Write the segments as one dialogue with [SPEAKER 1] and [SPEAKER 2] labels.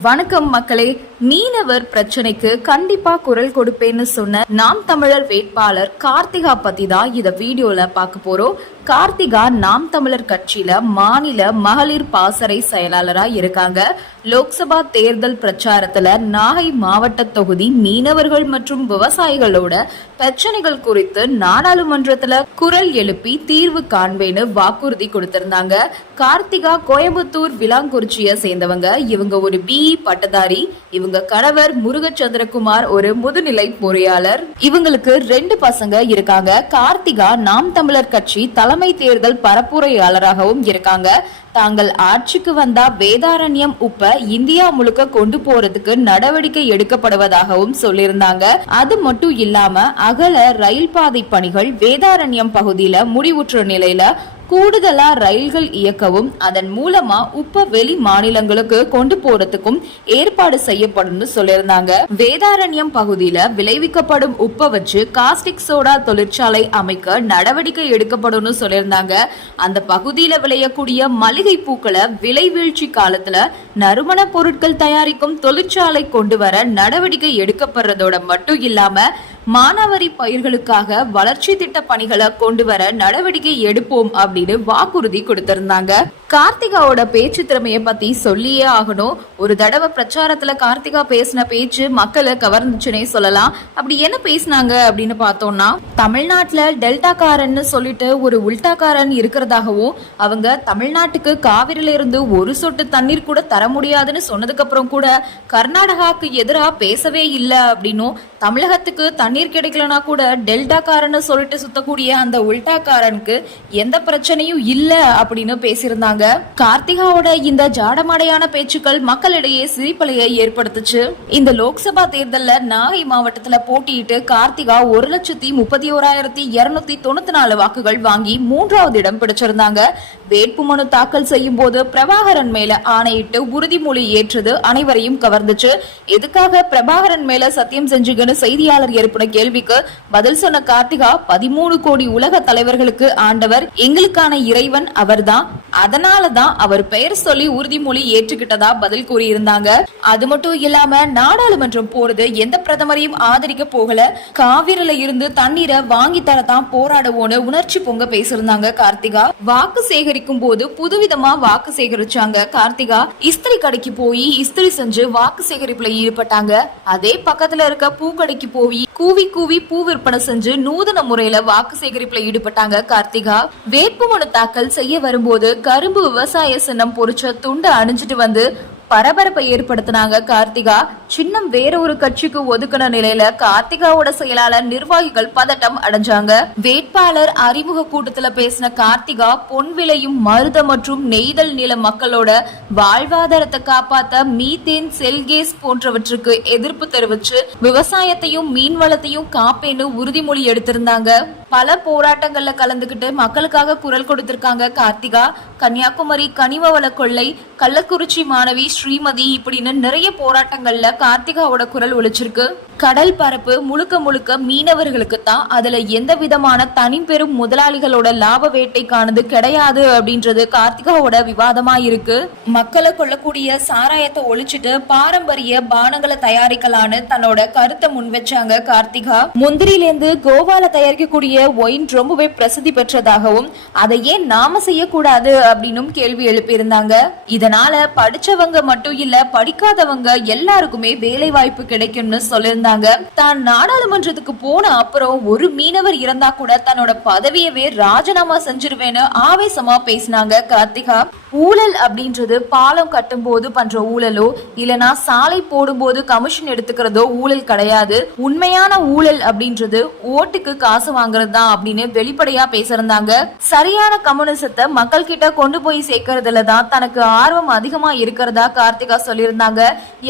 [SPEAKER 1] வணக்கம் மக்களே மீனவர் பிரச்சனைக்கு கண்டிப்பா குரல் கொடுப்பேன்னு சொன்ன நாம் தமிழர் வேட்பாளர் கார்த்திகா பத்தி தான் இத வீடியோல பார்க்க போறோம். கார்த்திகா நாம் தமிழர் கட்சியில மாநில மகளிர் பாசறை செயலாளரா இருக்காங்க. லோக்சபா தேர்தல் பிரச்சாரத்துல நாகை மாவட்ட தொகுதி மீனவர்கள் மற்றும் விவசாயிகளோட பிரச்சனைகள் குறித்து நாடாளுமன்றத்துல குரல் எழுப்பி தீர்வு காண்பேன்னு வாக்குறுதி கொடுத்திருந்தாங்க. கார்த்திகா கோயம்புத்தூர் விலாங்குறிச்சியை சேர்ந்தவங்க. இவங்க ஒரு பிஇ பட்டதாரி. இவங்க கணவர் முருகச்சந்திரகுமார் ஒரு முதுநிலை பொறியாளர். இவங்களுக்கு ரெண்டு பசங்க இருக்காங்க. கார்த்திகா நாம் தமிழர் கட்சி தலைமை தேர்தல் பரப்புரையாளராகவும் இருக்காங்க. தாங்கள் ஆட்சிக்கு வந்தா வேதாரண்யம் உப்ப இந்தியா முழுக்க கொண்டு போறதுக்கு நடவடிக்கை எடுக்கப்படுவதாகவும் சொல்லியிருந்தாங்க. அது மட்டும் இல்லாம அகல ரயில் பாதை பணிகள் வேதாரண்யம் பகுதியில முடிவுற்ற நிலையில கூடுதலா ரயில்கள் இயக்கவும் அதன் மூலமா உப்ப வெளி மாநிலங்களுக்கு கொண்டு போறதுக்கும் ஏற்பாடு செய்யப்படும்னு சொல்லியிருந்தாங்க. வேதாரண்யம் பகுதியில விளைவிக்கப்படும் உப்பை வச்சு காஸ்டிக் சோடா தொழிற்சாலை அமைக்க நடவடிக்கை எடுக்கப்படும்னு சொல்லியிருந்தாங்க. அந்த பகுதியில விளையக்கூடிய மளிகை பூக்களை விலை வீழ்ச்சி காலத்துல நறுமண பொருட்கள் தயாரிக்கும் தொழிற்சாலை கொண்டு வர நடவடிக்கை எடுக்கப்படுறதோட மட்டும் இல்லாம மானாவாரி பயிர்களுக்காக வளர்ச்சி திட்ட பணிகளை கொண்டு வர நடவடிக்கை எடுப்போம் அப்படின்னு வாக்குறுதி கொடுத்திருந்தாங்க. கார்த்திகாவோட பேச்சு திறமைய பத்தி சொல்லியே ஆகணும். ஒரு தடவை பிரச்சாரத்துல கார்த்திகா பேசின பேச்சு மக்களை கவர்ந்துச்சுன்னே சொல்லலாம். அப்படி என்ன பேசினாங்க அப்படின்னு பார்த்தோம்னா தமிழ்நாட்டுல டெல்டாக்காரன்னு சொல்லிட்டு ஒரு உல்டாக்காரன் இருக்கிறதாகவும் அவங்க தமிழ்நாட்டுக்கு காவிரில இருந்து ஒரு சொட்டு தண்ணீர் கூட தர முடியாதுன்னு சொன்னதுக்கு அப்புறம் கூட கர்நாடகாவுக்கு எதிராக பேசவே இல்லை அப்படின்னும் தமிழகத்துக்கு தண்ணீர் கிடைக்கலனா கூட டெல்டாக்காரன்னு சொல்லிட்டு சுத்தக்கூடிய அந்த உல்டாக்காரனுக்கு எந்த பிரச்சனையும் இல்ல அப்படின்னு பேசியிருந்தாங்க. கார்த்திகாவோட இந்த ஜாடமாடையான பேச்சுக்கள் மக்களிடையே சிரிப்பலையை ஏற்படுத்துச்சு. இந்த லோக்சபா தேர்தல்ல நாகை மாவட்டத்துல போட்டியிட்டு கார்த்திகா ஒரு லட்சத்தி முப்பத்தி ஓராயிரத்தி இருநூத்தி தொண்ணூத்தி நாலு வாக்குகள் வாங்கி மூன்றாவது இடம் பிடிச்சிருந்தாங்க. வேட்புமனு தாக்கல் செய்யும் போது பிரபாகரன் மேல ஆணையிட்டு உறுதிமொழி ஏற்றது அனைவரையும் கவர்ந்துச்சு. எதுக்காக பிரபாகரன் மேல சத்தியம் செஞ்சீங்கன்னு செய்தியாளர் எழுப்பின கேள்விக்கு பதில் சொன்ன கார்த்திகா பதிமூணு கோடி உலக தலைவர்களுக்கு ஆண்டவர் எங்களுக்கான இறைவன் அவர்தான். அதனாலதான் அவர் பெயர் சொல்லி உறுதிமொழி ஏற்றுக்கிட்டதா பதில் கூறியிருந்தாங்க. அது மட்டும் இல்லாம நாடாளுமன்றம் போறது எந்த பிரதமரையும் ஆதரிக்க போகல. காவிரில இருந்து தண்ணீரை வாங்கி தரத்தான் போராடுவோன்னு உணர்ச்சி பொங்க பேசியிருந்தாங்க கார்த்திகா. வாக்கு சேகரிக்கும் போது புதுவிதமா வாக்கு சேகரிச்சாங்க கார்த்திகா. இஸ்திரி கடைக்கு போய் இஸ்திரி செஞ்சு வாக்கு சேகரிப்புல ஈடுபட்டாங்க. அதே பக்கத்துல இருக்க பூக்கடைக்கு போய் கூவி கூவி பூ விற்பனை செஞ்சு நூதன முறையில வாக்கு சேகரிப்புல ஈடுபட்டாங்க கார்த்திகா. வேட்புமனு தாக்கல் செய்ய வரும்போது கரும்பு விவசாய சின்னம் பொறிச்ச துண்டை அணிஞ்சிட்டு வந்து பரபரப்பை ஏற்படுத்தினாங்க கார்த்திகா. சின்னம் வேற ஒரு கட்சிக்கு ஒதுக்கின நிலையில கார்த்திகாவோட செயலாளர் நிர்வாகிகள் பதட்டம் அடைஞ்சாங்க. வேட்பாளர் அறிமுக கூட்டத்துல பேசின கார்த்திகா பொன் விலையும் மருத மற்றும் நெய்தல் நில மக்களோட வாழ்வாதாரத்தை காப்பாத்த மீத்தேன் செல்கேஸ் போன்றவற்றுக்கு எதிர்ப்பு தெரிவிச்சு விவசாயத்தையும் மீன் வளத்தையும் காப்பேன்னு உறுதிமொழி எடுத்திருந்தாங்க. பல போராட்டங்கள்ல கலந்துகிட்டு மக்களுக்காக குரல் கொடுத்திருக்காங்க கார்த்திகா. கன்னியாகுமரி கனிம வள கொள்ளை கள்ளக்குறிச்சி மாணவி ஸ்ரீமதி இப்படின்னு நிறைய போராட்டங்கள்ல கார்த்திகாவோட குரல் ஒழிச்சிருக்கு கடல் பரப்பு முழுக்க முழுக்க மீனவர்களுக்கு தான் அதுல எந்த விதமான தனிப்பெரும் முதலாளிகளோட லாப வேட்டைக்கானது கிடையாது அப்படின்றது கார்த்திகாவோட விவாதமா இருக்கு. மக்களை கொள்ளக்கூடிய சாராயத்தை ஒழிச்சிட்டு பாரம்பரிய பானங்களை தயாரிக்கலான்னு தன்னோட கருத்தை முன் வச்சாங்க கார்த்திகா. முந்திரியிலேருந்து கோவால தயாரிக்கக்கூடிய ஒயின் ரொம்பவே பிரசித்தி பெற்றதாகவும் அதை ஏன் நாம செய்யக்கூடாது அப்படின்னும் கேள்வி எழுப்பியிருந்தாங்க. இதனால படிச்சவங்க மட்டும் இல்ல படிக்காதவங்க எல்லாருக்குமே வேலை வாய்ப்பு கிடைக்கும்னு சொல்லியிருந்தாங்க. தான் நாடாளுமன்றத்துக்கு போன அப்புறம் ஒரு மீனவர் இறந்தா கூட தன்னோட பதவியவே ராஜினாமா செஞ்சிருவேன்னு ஆவேசமா பேசினாங்க கார்த்திகா. ஊழல் அப்படின்றது பாலம் கட்டும் போது பண்ற ஊழலோ இல்லனா சாலை போடும்போது கமிஷன் எடுத்துக்கிறதோ ஊழல் கிடையாது. உண்மையான ஊழல் அப்படின்றது ஓட்டுக்கு காசு வாங்குறது தான் அப்படின்னு வெளிப்படையா பேசியிருந்தாங்க. சரியான கம்யூனிசத்தை மக்கள் கிட்ட கொண்டு போய் சேர்க்கறதுல தான் தனக்கு ஆர்வம் அதிகமா இருக்கிறதா கார்த்திகா சொல்லியிருந்தாங்க.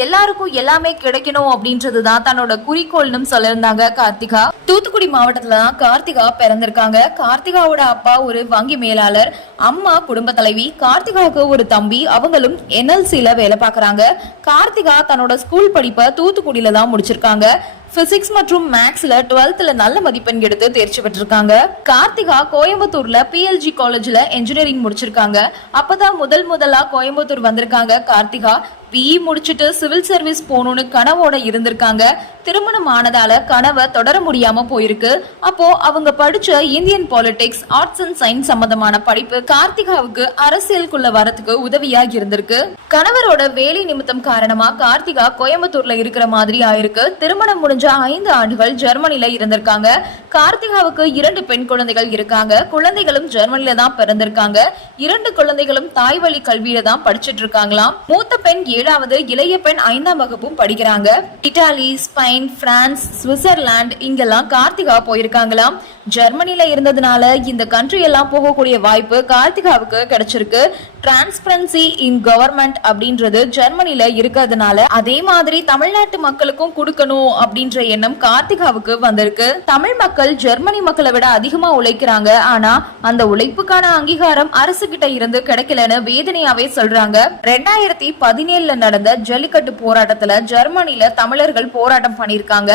[SPEAKER 1] எல்லாருக்கும் எல்லாமே கிடைக்கணும் அப்படின்றது தான் தன்னோட குறிக்கோள்னு சொல்லியிருந்தாங்க கார்த்திகா. தூத்துக்குடி மாவட்டத்துல தான் கார்த்திகா பிறந்திருக்காங்க. கார்த்திகாவோட அப்பா ஒரு வங்கி மேலாளர் அம்மா குடும்ப தலைவி கார்த்திகாவுக்கு ஒரு தம்பி அவங்களும் என்எல்சில வேலை பார்க்கறாங்க. கார்த்திகா தன்னோட ஸ்கூல் படிப்பை தூத்துக்குடியில தான் முடிச்சிருக்காங்க. பிசிக்ஸ் மற்றும் மேக்ஸ்ல டுவெல்த்ல நல்ல மதிப்பெண் எடுத்து தேர்ச்சி பெற்றிருக்காங்க. கார்த்திகா கோயம்புத்தூர்ல பிஎல்ஜி காலேஜ்ல இன்ஜினியரிங் முடிச்சிருக்காங்க. அப்பதான் முதல் முதலா கோயம்புத்தூர் வந்திருக்காங்க கார்த்திகா. பிஇ முடிச்சுட்டு சிவில் சர்வீஸ் போகணும்னு கனவோட இருந்திருக்காங்க. திருமணம் ஆனதால கனவை தொடர முடியாம போயிருக்கு. அப்போ அவங்க படிச்ச Indian politics arts and science சம்பந்தமான படிப்பு கார்த்திகாவுக்கு அரசியலுக்குள்ள வரத்துக்கு உதவியாக இருந்திருக்கு. கணவரோட வேலை நிமித்தம் காரணமா கார்த்திகா கோயம்புத்தூர்ல இருக்கிற மாதிரி ஆயிருக்கு. திருமணம் முடிஞ்ச ஐந்து ஆண்டுகள் ஜெர்மனில இருந்திருக்காங்க. கார்த்திகாவுக்கு இரண்டு பெண் குழந்தைகள் இருக்காங்க. குழந்தைகளும் ஜெர்மனில தான் பிறந்திருக்காங்க. இரண்டு குழந்தைகளும் தாய் வழி கல்வியில தான் படிச்சிட்டு இருக்காங்களாம். மூத்த பெண் ஏழாவது இளைய பெண் ஐந்தாம் வகுப்பும் படிக்கிறாங்க. இட்டாலி ஸ்பெயின் பிரான்ஸ் சுவிட்சர்லாந்து இங்கெல்லாம் கார்த்திகா போயிருக்காங்களாம். ஜெர்மனில இருந்ததுனால இந்த கண்ட்ரி எல்லாம் போகக்கூடிய வாய்ப்பு கார்த்திகாவுக்கு கிடைச்சிருக்கு. டிரான்ஸ்பரன்சி இன் கவர்மெண்ட் அப்படின்றது ஜெர்மனில இருக்கிறதுனால அதே மாதிரி தமிழ்நாட்டு மக்களுக்கும் கொடுக்கணும் அப்படின்ற எண்ணம் கார்த்திகாவுக்கு வந்திருக்கு. தமிழ் மக்கள் ஜெர்மனி மக்களை விட அதிகமா உழைக்கிறாங்க. ஆனா அந்த உழைப்புக்கான அங்கீகாரம் அரசு கிட்ட இருந்து கிடைக்கலன்னு வேதனையாவே சொல்றாங்க. ரெண்டாயிரத்தி பதினேழுல நடந்த ஜல்லிக்கட்டு போராட்டத்துல ஜெர்மனில தமிழர்கள் போராட்டம் பண்ணிருக்காங்க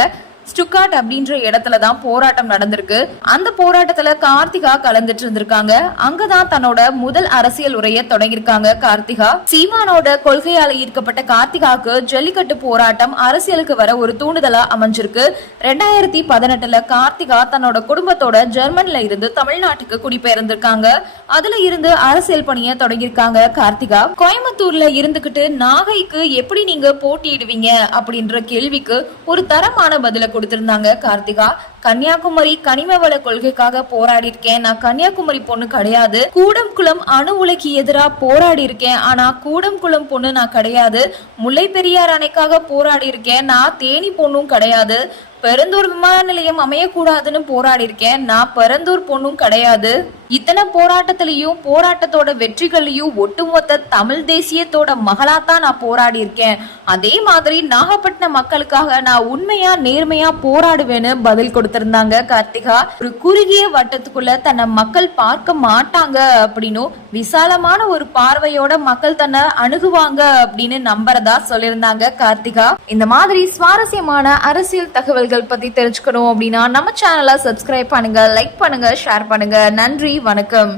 [SPEAKER 1] ஸ்டுக்காட் அப்படின்ற இடத்துல தான் போராட்டம் நடந்திருக்கு. அந்த போராட்டத்துல கார்த்திகா கலந்துட்டு இருந்திருக்காங்க. அங்கதான் தன்னோட முதல் அரசியல் உரைய தொடங்கியிருக்காங்க கார்த்திகா. சீமானோட கொள்கையால ஈர்க்கப்பட்ட கார்த்திகாக்கு ஜல்லிக்கட்டு போராட்டம் அரசியலுக்கு வர ஒரு தூண்டுதலா அமைஞ்சிருக்கு. ரெண்டாயிரத்தி பதினெட்டுல கார்த்திகா தன்னோட குடும்பத்தோட ஜெர்மன்ல இருந்து தமிழ்நாட்டுக்கு குடிபெயர்ந்திருக்காங்க. அதுல இருந்து அரசியல் பணிய தொடங்கியிருக்காங்க கார்த்திகா. கோயம்புத்தூர்ல இருந்துகிட்டு நாகைக்கு எப்படி நீங்க போட்டியிடுவீங்க அப்படின்ற கேள்விக்கு ஒரு தரமான பதில கொடுத்திருந்தாங்க கார்த்திகா. கன்னியாகுமரி கனிம வள கொள்கைக்காக போராடி இருக்கேன் நான் கன்னியாகுமரி பொண்ணு கிடையாது. கூடம்குளம் அணு உலைக்கு எதிராக போராடி இருக்கேன் ஆனா கூடம்குளம் பொண்ணு நான் கிடையாது. முல்லை பெரியார் அணைக்காக போராடி இருக்கேன் நான் தேனி பொண்ணும் கிடையாது. பெருந்தூர் விமான நிலையம் அமையக்கூடாதுன்னு போராடி இருக்கேன் நான் பெருந்தூர் பொண்ணும் கிடையாது. இத்தனை போராட்டத்திலையும் போராட்டத்தோட வெற்றிகள்லையும் ஒட்டுமொத்த தமிழ் தேசியத்தோட மகளா தான் நான் போராடி இருக்கேன் அதே மாதிரி நாகப்பட்டினம் மக்களுக்காக நான் உண்மையா நேர்மையா போராடுவேன்னு பதில் கொடுத்திருந்தாங்க கார்த்திகா. ஒரு குறுகிய வட்டத்துக்குள்ள தன்னை மக்கள் பார்க்க மாட்டாங்க அப்படின்னும் விசாலமான ஒரு பார்வையோட மக்கள் தன்னை அணுகுவாங்க அப்படின்னு நம்புறதா சொல்லியிருந்தாங்க கார்த்திகா. இந்த மாதிரி சுவாரஸ்யமான அரசியல் தகவல்கள் பத்தி தெரிஞ்சுக்கணும் அப்படின்னா நம்ம சேனலை சப்ஸ்கிரைப் பண்ணுங்க லைக் பண்ணுங்க ஷேர் பண்ணுங்க. நன்றி. நன்றி வணக்கம்.